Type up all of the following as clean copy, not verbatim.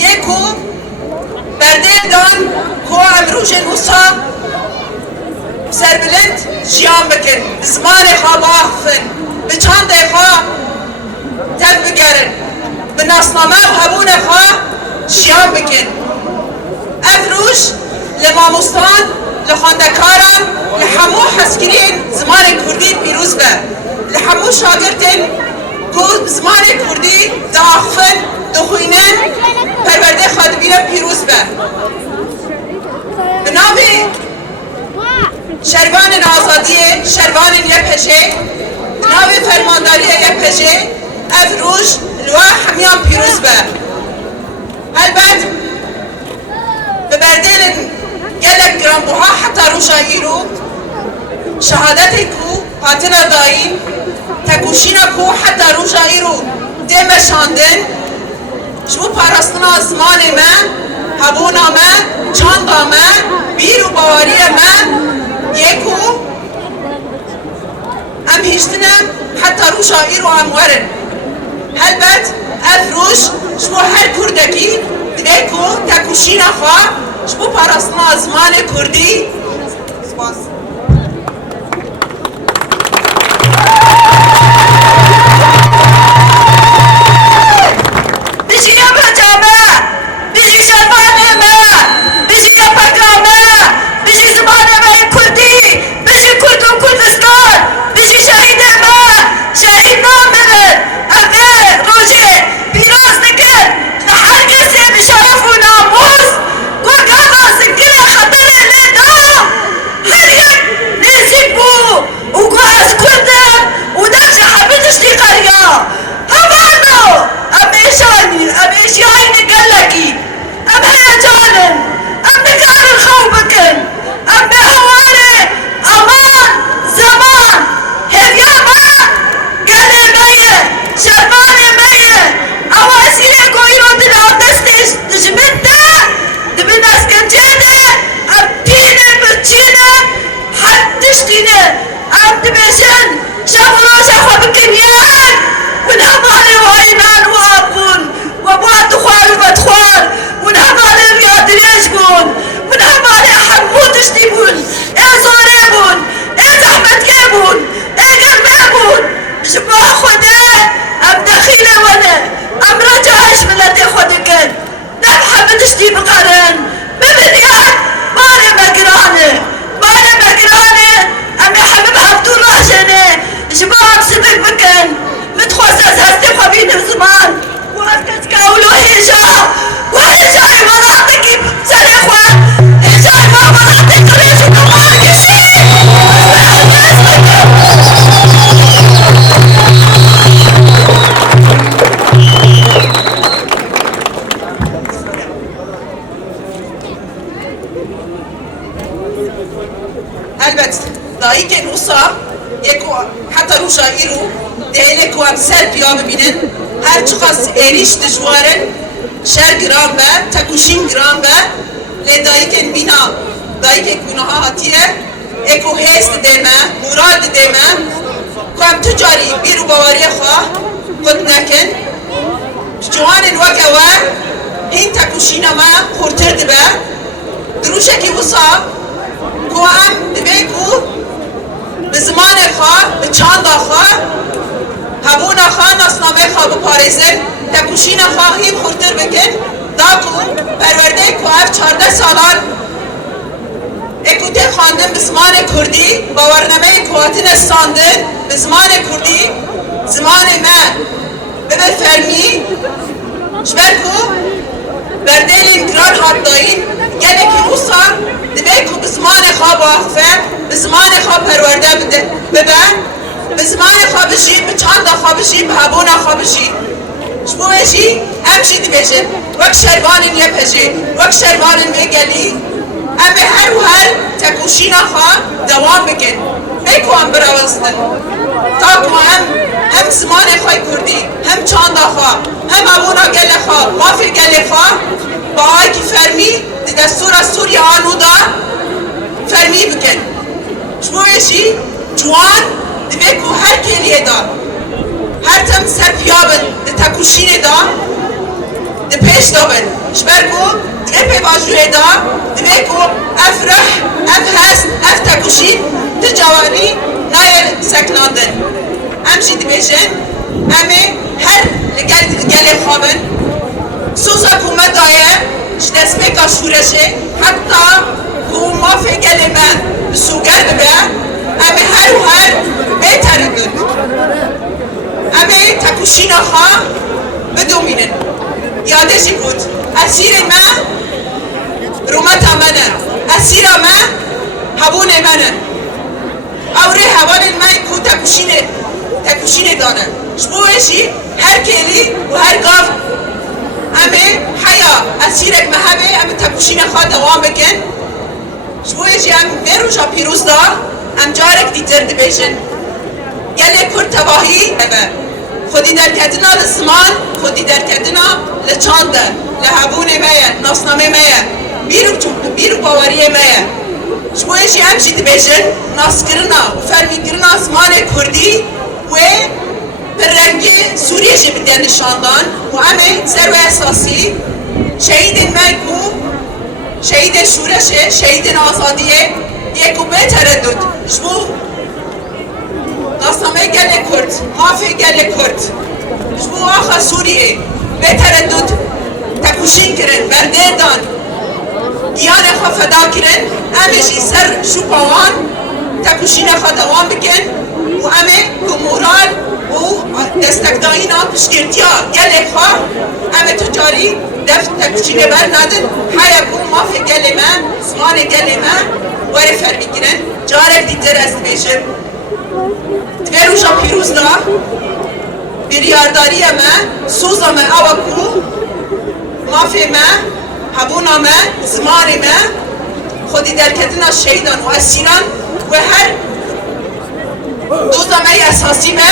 یکو بردل دان کو امروژ نوسا سربلند جیان بکن زمان خواب آخفن به چند خواه تب بگرن به ناسنامه و هبون خواه جیان بکن افروش لماموستان لخاندکاران لحمو حسکرین زمان کردی پیروز به لحمو شاگردین کو زمان کردی داخفن دخوینن پرورده خادبین پیروز به به نام شروان آزادی شروان یپشه به نام فرمانداری یپشه افروش لوا همیان پیروز به البته به بردل گلک گرانبوها حتی روشا ایرو شهادت کو قاتل داین تکوشینا کو حتی روشا ایرو دم شاندن شو پاراستنا زمان من هبونا من چاندا من بیر و باوری من یکو ام هیشتنم حتی روشا ایرو هم ورن البت افروش شو هر کردکی دیکو تکوشینا خواه شو پاراستنا زمان کردی سپاس دایی روسا یکو حتی روشا ایرو دیل کو هم سر بیا ببینن هر چقدر ایریش دشوارن شر گرام به تکوشین گرام به لدایی که بینا دایی که گناه هاتیه اکو هست دیمه مراد دیمه که هم تجاری بیرو باوری خواه خود نکن جوان الوکه ور هین تکوشین ما خورتر دبه دروشه که وصا که هم دبه کو به زمان خواه به چاند خواه همون خواه ناسنامه خواه بپارزن تکوشین خواهیم خورتر بکن دا کو پرورده کو اف 14 سالان اکوته خواندن به زمان کردی باورنامه کواتن استاندن به زمان کردی زمان من ببه فرمی شبه کو بردهلین گران حد داین گله که روسا دبه کو به زمان خواه باخفه به زمان خواه پرورده ببه به زمان خواه بشی به چند خواه بشی به هبون خواه بشی شبو بشی همشی دی بشه وک شروانین یه پشه وک شروانین بگلی هم به هر و هر تکوشین خواه دوام بکن بیکو هم براوستن تا که هم زمان خواه کردی هم چند خواه هم هبونا گل خواه مافی گل خواه با آی که فرمی دی دستور از سوریا آنو دا فرمی بکن شبو بشی جوان دی بیکو هر کلیه دا هر تم سر پیابن دی تکوشین دا ده پیش دابن شبر کو دوی پی واجوه دا دوی کو افرح اف هست اف تکوشین تجاوانی نایل سکناندن امشی دبیشن امی هر لگل خوابن سوزا کومت آیه شدسمه کا شورشه حتی کوما فی گل من بسوگر ببه امی هر و هر بهتره بود امی تکوشین خواه بدومینن یادشی بود اسیر من رومت منه اسیر من هبون منه اوره هوان من کو تکوشینه دانه شبوهشی هر کلی و هر گاف امه حیا اسیرک مهبه امه تکوشینه خواه دوام بکن شبوهشی ام بیروشا پیروز دا ام جارک دیتر دبیشن گله کرد تباهی خودی در کدنا لسمان خودی در کدنا لچانده لحبونه مایه ناسنامه مایه بیرو باوریه مایه شبوهشی همچی دبیشن ناسکرنا و فرمیگرنا زمان کردی و بررنگی سوریه جی بدن نشاندان و همه سر و اساسی شهید مکو شهید شورشه شهید آزادیه یکو به تردد شبو ناسنامه گل کرد مافی گل کرد شبو آخا سوریه به تردد تکوشین کرن برده دان دیان خواه فدا کرن همشی سر شوپاوان تکوشین خواه دوام بکن و همه کمورال و دستکدایینا پشگرتیا گل خواه همه تجاری دفت تکوشین بر ندن حیا کن مافی گل من زمان گل من وره فرمی کرن جارک دیتر از بیشم دوی روشا پیروز دا بریارداری من سوزا من آوا کو مافی من هبونا من زمان من خودی در کدنا شهیدان و اسیران و هر دو زمای اساسی من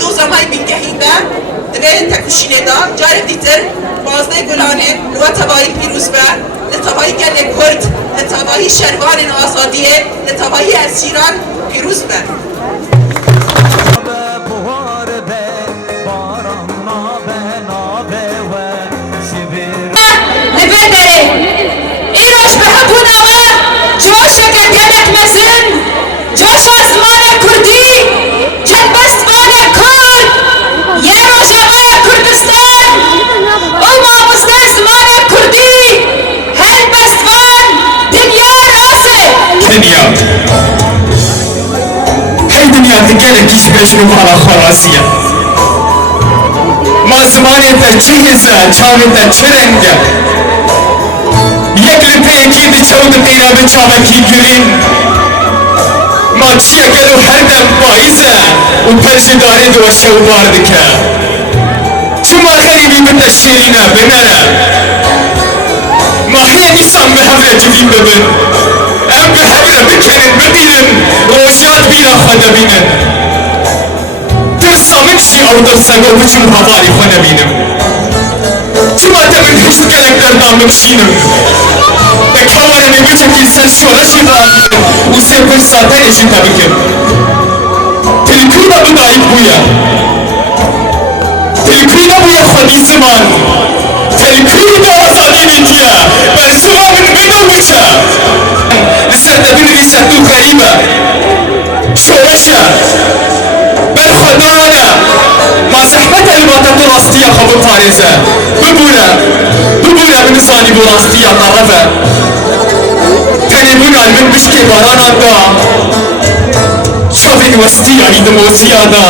دو زمای بینگهی من دوی تکوشینه دا جاری دیتر بازده گلانه لوا تبایی پیروز من لطبایی گل کرد لطبایی شروان آزادیه لطبایی اسیران پیروز من گله کیش بشنو مالا خراسیه ما زمانی در چه حزه چاوی در چه رنگه یک لپه یکی ده چود قیرا به چاوکی گرین ما چیه گلو هر دم بایزه و پرش داره دو شوبار دکه شما غریبی بده شیرینه بنره ما همیسان به هفره جوی ببین ام به هفره بکنن ببینن روشات بینا خود بینن سامن چی آردار سگا بچون هواری خود بینم چی ما تمن هشو گلک در دام بکشینم به کامرم بچه که سر شورشی راگیدم و سه پش ساته نشی تبکم تلکوی بدایی بویا تلکوی نبویا خودی زمان تلکوی با آزادی بیتیا بر شما من بیدو بچه لسر نبین ریسر دو غریبه شورشه خدانا ما زحمت الباطة راستية خبر فارزة ببونا من صاني براستية طرفة تنبونا من بشكي بارانا دا شوفين وستية عيد موتيا دا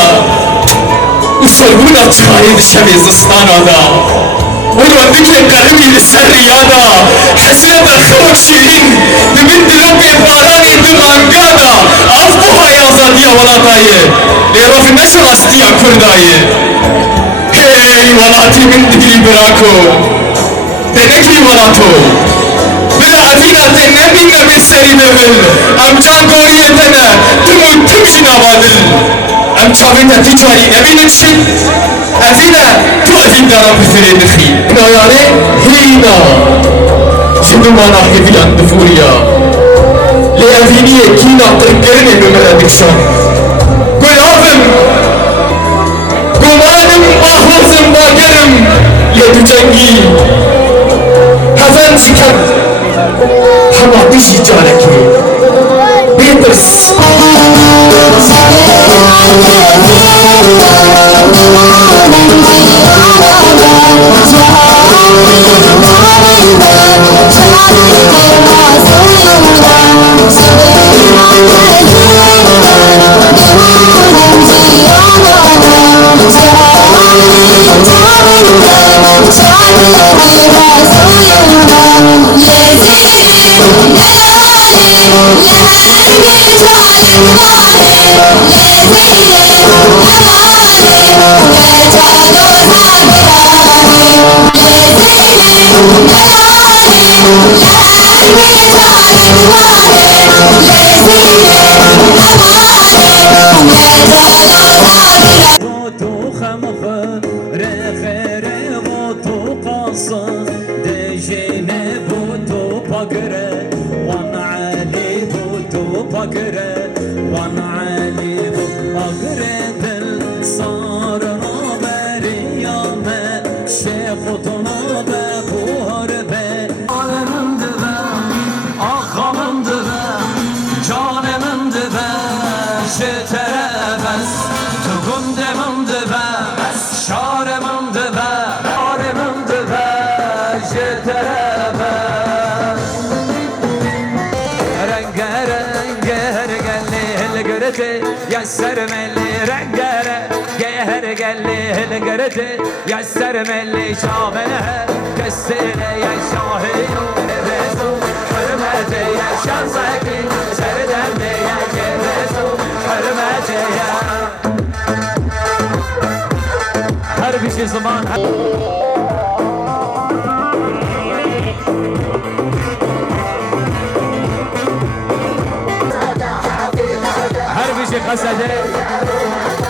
وصلبونا تشاري دشبه زستانا دا ولو بكي قلبي للسرية دا حسنة الخمر شيرين لمن دلوبي باراني دمانقا دا أفبوها يا زادية ولا دايه لیروف نشر استیا کردایه هی ولاتی من دلی براکو دنکی ولاتو بلا عزینا تنبی نبی سری ببل ام جان گوریه تنه تمو تمشی نوادل ام چاوی تتیچاری نبی نشد عزینا تو عزین دارم بفره دخی نایانه هینا جدو مانا هدیان دفوریا لیعزینیه کینا قرقرنه نمرا دکشان گلابم گمانم آهوزم باگرم دو جنگی هزن چکن همه بیشی جانکی بیترس يسر ملي رنجره جهر قلي هنقرته يسر ملي شاملها كسره يا شاهين ورسو حرمتي يا شمسكي سردمي يا كرسو حرمتي يا هر بشي زمان هر بشي قصده